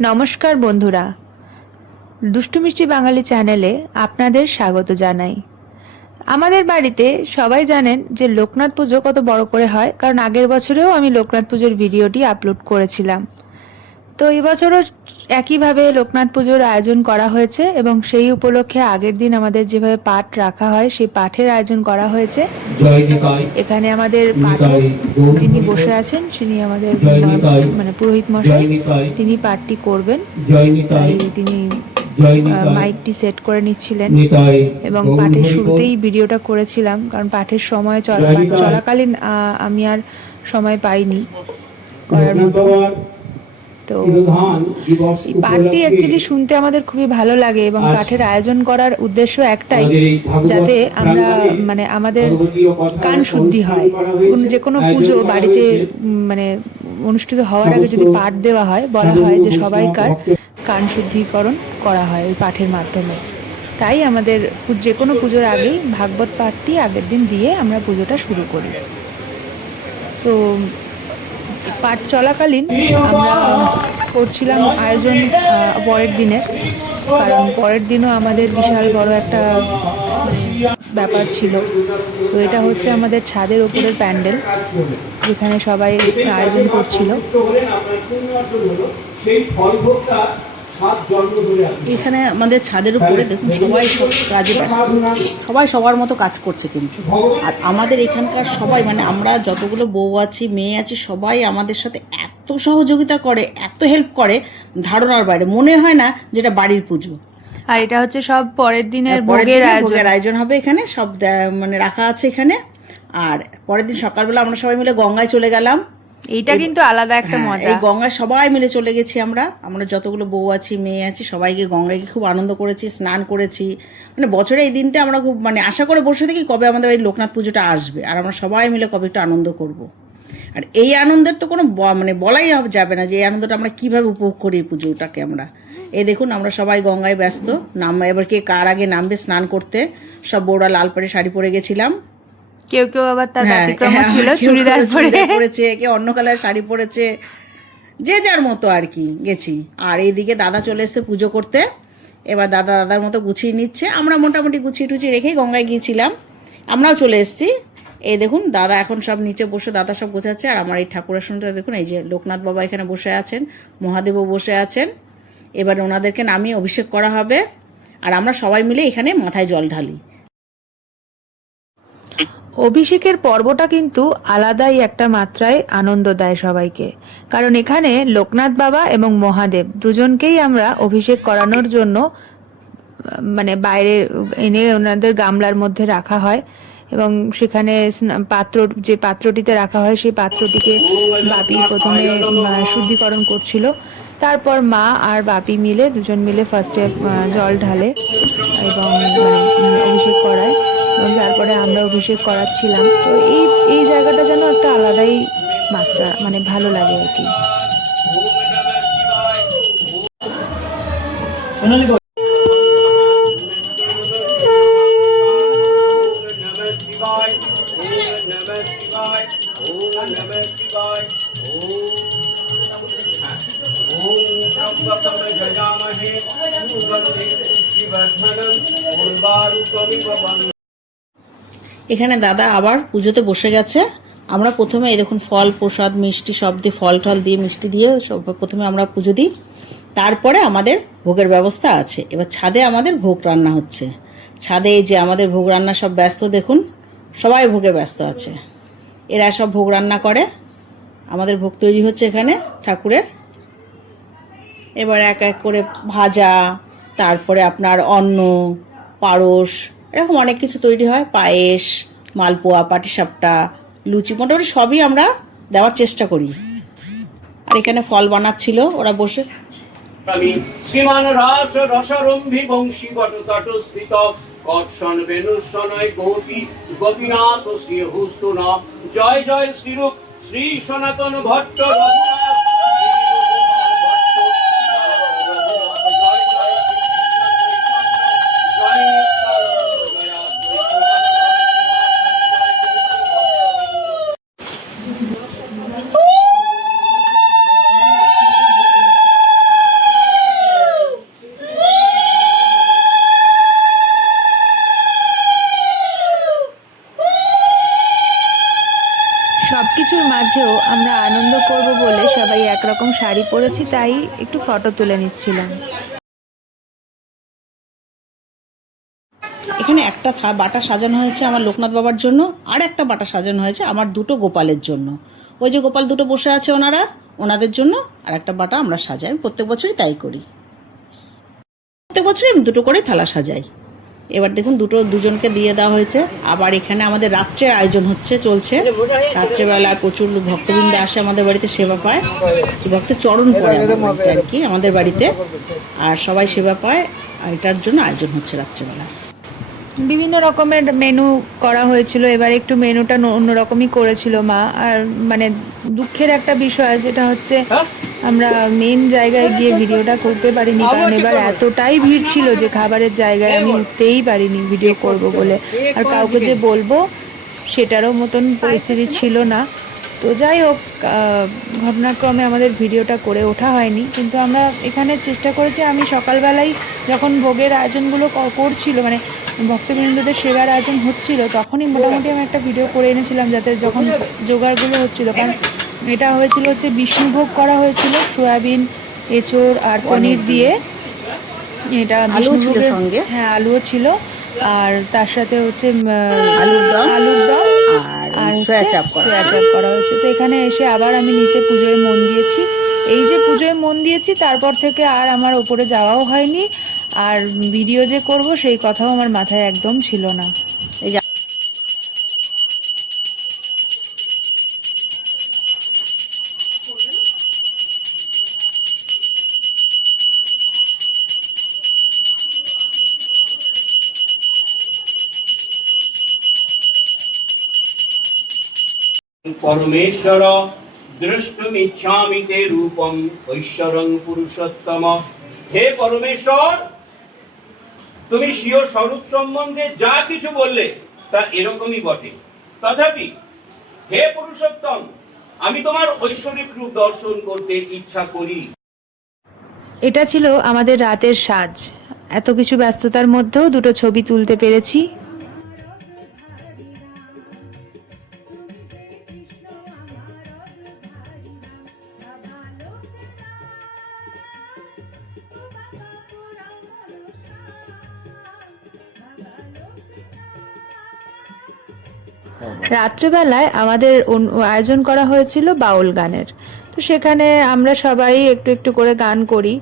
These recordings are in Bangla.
নমস্কার বন্ধুরা, দুষ্টু মিষ্টি বাঙালি চ্যানেলে আপনাদের স্বাগত জানাই। আমাদের বাড়িতে সবাই জানেন যে লোকনাথ পুজো কত বড় করে হয়, কারণ আগের বছরেও আমি লোকনাথ পুজোর ভিডিওটি আপলোড করেছিলাম। তো এবছরও একইভাবে লোকনাথ পুজোর আয়োজন করা হয়েছে এবং সেই উপলক্ষে আগের দিন আমাদের যেভাবে পাঠ রাখা হয় সেই পাঠের আয়োজন করা হয়েছে। এখানে আমাদের পাঠক যিনি বসে আছেন তিনি আমাদের মানে পুরোহিত মশাই, তিনি পাঠটি করবেন। তাই তিনি মাইকটি সেট করে নিচ্ছিলেন এবং পাঠের শুরুতেই ভিডিওটা করেছিলাম, কারণ পাঠের সময় চলাকালীন আমি আর সময় পাইনি করার মতো। তো এই পাঠটি অ্যাকচুয়ালি শুনতে আমাদের খুবই ভালো লাগে এবং পাঠের আয়োজন করার উদ্দেশ্য একটাই, যাতে আমরা মানে আমাদের কান শুদ্ধি হয়। যে কোনো পুজো বাড়িতে মানে অনুষ্ঠিত হওয়ার আগে যদি পাঠ দেওয়া হয়, বলা হয় যে সবাইকার কান শুদ্ধিকরণ করা হয় ওই পাঠের মাধ্যমে। তাই আমাদের যে কোনো পুজোর আগেই ভাগবত পাঠটি আগের দিন দিয়ে আমরা পুজোটা শুরু করি। তো পাঠ চলাকালীন আমরা করছিলাম আয়োজন পরের দিনের, কারণ পরের দিনও আমাদের বিশাল বড় একটা ব্যাপার ছিল। তো এটা হচ্ছে আমাদের ছাদের উপরের প্যান্ডেল, যেখানে সবাই আয়োজন করছিল। এখানে আমাদের ছাদের উপরে দেখুন সবাই সব কাজে ব্যস্ত, সবাই সবার মতো কাজ করছে কিন্তু। আর আমাদের এখানকার সবাই মানে আমরা যতগুলো বউ আছি, মেয়ে আছি, সবাই আমাদের সাথে এত সহযোগিতা করে, এত হেল্প করে, ধারণার বাইরে। মনে হয় না যেটা বাড়ির পুজো। আর এটা হচ্ছে সব পরের দিনের ভোগের আয়োজন হবে এখানে, সব মানে রাখা আছে এখানে। আর পরের দিন সকালবেলা আমরা সবাই মিলে গঙ্গায় চলে গেলাম। এইটা কিন্তু আলাদা একটা মজা। এই গঙ্গায় সবাই মিলে চলে গেছি আমরা যতগুলো বউ আছি, মেয়ে আছি, সবাইকে গঙ্গায় গিয়ে খুব আনন্দ করেছি, স্নান করেছি। মানে বছরে এই দিনটা আমরা খুব মানে আশা করে বসে থাকি কবে আমাদের এই লোকনাথ পুজোটা আসবে আর আমরা সবাই মিলে কবে একটু আনন্দ করব। আর এই আনন্দের তো কোনো মানে বলাই যাবে না যে এই আনন্দটা আমরা কীভাবে উপভোগ করি এই পুজোটাকে আমরা। এই দেখুন আমরা সবাই গঙ্গায় ব্যস্ত, এবার কে কার আগে নামবে স্নান করতে। সব বউরা লাল পাড়ে শাড়ি পরে গেছিলাম, কেউ কেউ আবার তার ব্যতিক্রম ছিল, চুড়িদার পরেছে, কেউ অন্য কালার শাড়ি পরেছে, যে যার মতো আর কি গেছি। আর এইদিকে দাদা চলে এসছে পুজো করতে, এবার দাদার মতো গুছিয়ে নিচ্ছে। আমরা মোটামুটি গুছিয়ে টুছিয়ে রেখেই গঙ্গায় গিয়েছিলাম, আমরাও চলে এসেছি। এই দেখুন দাদা এখন সব নিচে বসে দাদা সব গোছাচ্ছে। আর আমার এই ঠাকুরের শুনতে দেখুন, এই যে লোকনাথ বাবা এখানে বসে আছেন, মহাদেবও বসে আছেন। এবার ওনাদেরকে নামিয়ে অভিষেক করা হবে আর আমরা সবাই মিলে এখানে মাথায় জল ঢালি। অভিষেকের পর্বটা কিন্তু আলাদাই একটা মাত্রায় আনন্দ দেয় সবাইকে, কারণ এখানে লোকনাথ বাবা এবং মহাদেব দুজনকেই আমরা অভিষেক করানোর জন্য মানে বাইরে এনে ওনাদের গামলার মধ্যে রাখা হয় এবং সেখানে যে পাত্রটিতে রাখা হয় সেই পাত্রটিকে বাপি প্রথমে শুদ্ধিকরণ করছিল। তারপর মা আর বাপি মিলে দুজন মিলে ফার্স্টে জল ঢালে এবং অভিষেক করায় এবং তারপরে আমরা অভিষেক করাচ্ছিলাম। তো এই জায়গাটা যেন একটা আলাদাই মাত্রা, মানে ভালো লাগে আর কি। এখানে দাদা আবার পুজোতে বসে গেছে। আমরা প্রথমে এই দেখুন ফল প্রসাদ মিষ্টি সব দিয়ে, ফল টল দিয়ে মিষ্টি দিয়ে সব প্রথমে আমরা পুজো দিই, তারপরে আমাদের ভোগের ব্যবস্থা আছে। এবার ছাদে আমাদের ভোগ রান্না হচ্ছে। ছাদে এই যে আমাদের ভোগ রান্না সব ব্যস্ত, দেখুন সবাই ভোগে ব্যস্ত আছে। এরা সব ভোগ রান্না করে, আমাদের ভোগ তৈরি হচ্ছে এখানে ঠাকুরের। এবার এক এক করে ভাজা, তারপরে আপনার অন্ন, পারস, এরকম অনেক কিছু তৈরি হয়, পায়েস, মালপোয়া, পাটিসাপটা, লুচি, মোটামুটি সবই আমরা দেওয়ার চেষ্টা করি। আর এখানে ফল বানাচ্ছিল ওরা বসে। শ্রীমান রাস রসরম্ভি বংশী বটতটস্থিত কর্ষণ বেনুষ্টনয় গৌতী গোপীনাথ শ্রী হুস্তুন জয় জয় শ্রীরূপ শ্রী সনাতন ভট্ট মাঝেও আমরা আনন্দ করব বলে সবাই একরকম শাড়ি পরেছি, তাই একটু ফটো তুলে নিচ্ছিলাম। এখানে একটা বাটা সাজানো হয়েছে আমার লোকনাথ বাবার জন্য, আর একটা বাটা সাজানো হয়েছে আমার দুটো গোপালের জন্য। ওই যে গোপাল দুটো বসে আছে ওনাদের জন্য আর একটা বাটা আমরা সাজাই। আমি প্রত্যেক বছরই তাই করি, প্রত্যেক বছরই আমি দুটো করে থালা সাজাই। এবার দেখুন দুজনকে দিয়ে দেওয়া হয়েছে। আবার এখানে আমাদের রাত্রের আয়োজন চলছে। রাত্রেবেলায় প্রচুর ভক্তবৃন্দ আসে আমাদের বাড়িতে, সেবা পায়, ভক্ত চরণ পড়ে আর কি আমাদের বাড়িতে, আর সবাই সেবা পায়। আর এটার জন্য আয়োজন হচ্ছে রাত্রেবেলা। বিভিন্ন রকমের মেনু করা হয়েছিল, এবার একটু মেনুটা অন্যরকমই করেছিল মা। আর মানে দুঃখের একটা বিষয় যেটা হচ্ছে আমরা মেন জায়গায় গিয়ে ভিডিওটা করতে পারিনি, কারণ এবার এতটাই ভিড় ছিল যে খাবারের জায়গায় আমি উঠতেই পারিনি ভিডিও করব বলে। আর কাউকে যে বলবো সেটারও মতন পরিস্থিতি ছিল না। তো যাই হোক, ঘটনাক্রমে আমাদের ভিডিওটা করে ওঠা হয়নি, কিন্তু আমরা এখানে চেষ্টা করেছি। আমি সকালবেলাই যখন ভোগের আয়োজনগুলো করছিল, মানে ভক্তবৃন্দদের সেবার আয়োজন হচ্ছিল, তখনই মোটামুটি আমি একটা ভিডিও করে এনেছিলাম, যাতে যখন জোগাড়গুলো হচ্ছিল, কারণ এটা হচ্ছে বিষ্ণুভোগ করা হয়েছিল সয়াবিন, এঁচোড় আর পনির দিয়ে। এটা বিষ্ণুভোগের সঙ্গে, হ্যাঁ আলুও ছিল, আর তার সাথে হচ্ছে আলুর দম আর সোয়া চাপ করা হয়েছে। তো এখানে এসে আবার আমি নিচে পুজোয় মন দিয়েছি। এই যে পুজোয় মন দিয়েছি, তারপর থেকে আর আমার ওপরে যাওয়াও হয়নি, আর ভিডিও যে করব সেই কথাও আমার মাথায় একদম ছিল না। এই যে পরমেশ্বর দ্রষ্টুমিচ্ছামি তে রূপম ঐশ্বরং পুরুষোত্তম। হে পরমেশ্বর, তুমি স্বীয় স্বরূপ সম্বন্ধে যা কিছু বললে তা এরকমই বটে। তথাপি হে পুরুষোত্তম, আমি তোমার ঐশ্বরিক রূপ দর্শন করতে ইচ্ছা করি। এটা ছিল আমাদের রাতের সাজ। এত কিছু ব্যস্ততার মধ্যেও দুটো ছবি তুলতে পেরেছি। রাত্রেবেলায় আমাদের আয়োজন করা হয়েছিল বাউল গানের। তো সেখানে আমরা সবাই একটু একটু করে গান করি,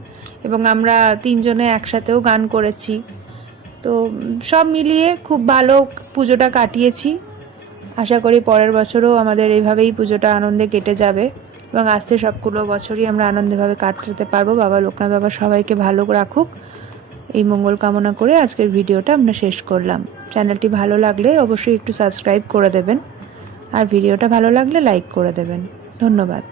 এবং আমরা তিনজনে একসাথেও গান করেছি। তো সব মিলিয়ে খুব ভালো পুজোটা কাটিয়েছি। আশা করি পরের বছরও আমাদের এইভাবেই পুজোটা আনন্দে কেটে যাবে, এবং আসছে সবগুলো বছরই আমরা আনন্দভাবে কাটাতে পারবো। বাবা লোকনাথ বাবা সবাইকে ভালো রাখুক, এই মঙ্গল কামনা করে আজকের ভিডিওটা আমরা শেষ করলাম। চ্যানেলটি ভালো লাগলে অবশ্যই একটু সাবস্ক্রাইব করে দেবেন, আর ভিডিওটা ভালো লাগলে লাইক করে দেবেন। ধন্যবাদ।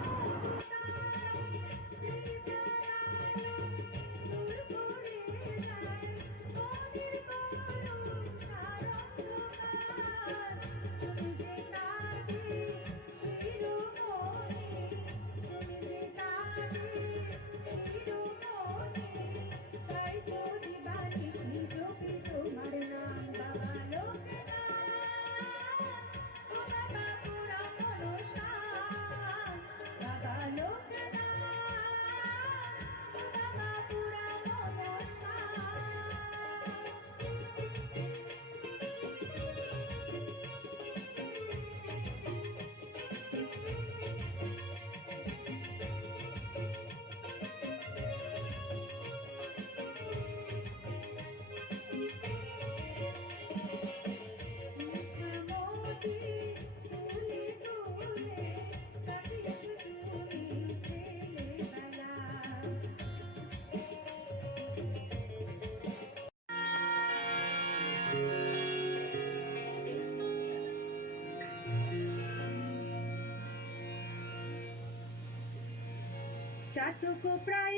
চাতক প্রায়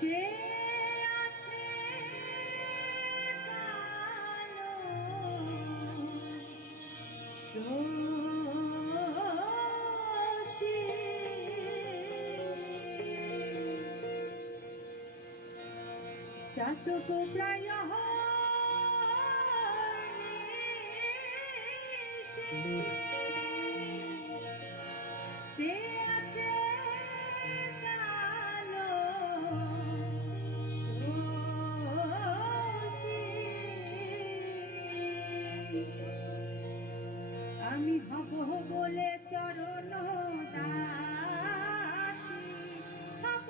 যে আছে চাতক প্রায় সে আছে কালো আমি হব বলে চরণ দাসী, হব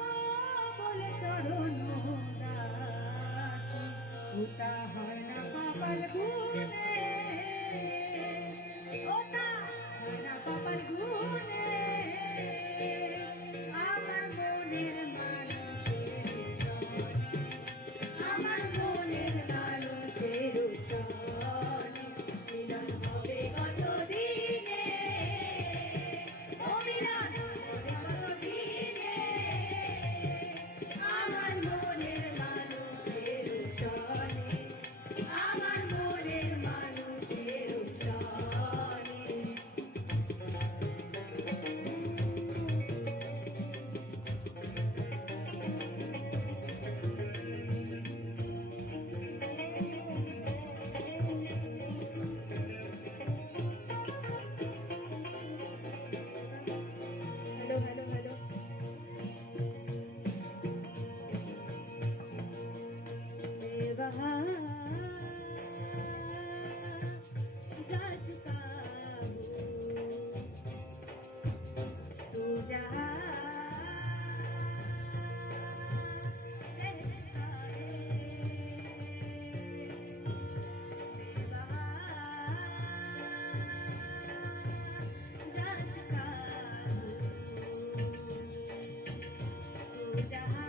বলে চরণ দাসী, ওটা হয় না কপাল গুনে, ওটা হয় না কপাল গুনে, আমার মনের মানুষের সনে, আমার মনের মানুষের সনে মিলন হবে কতদিনে, ও মিলন হবে কতদিনে, আমার মনের মানুষের সনে, আমার মনের মানুষের সনে। হ্যালো হ্যালো হ্যালো बेवहा जा चुका हूँ तू जहाँ रह चुका है बेवहा जा चुका हूँ तू जहाँ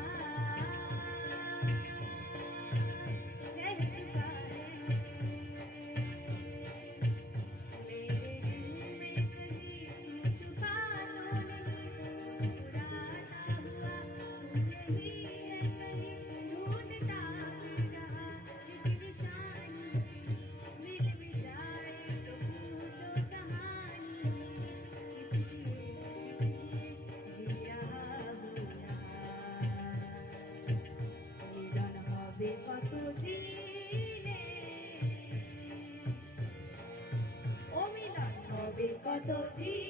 কত দিনে ও মিলন হবে কত দিনে।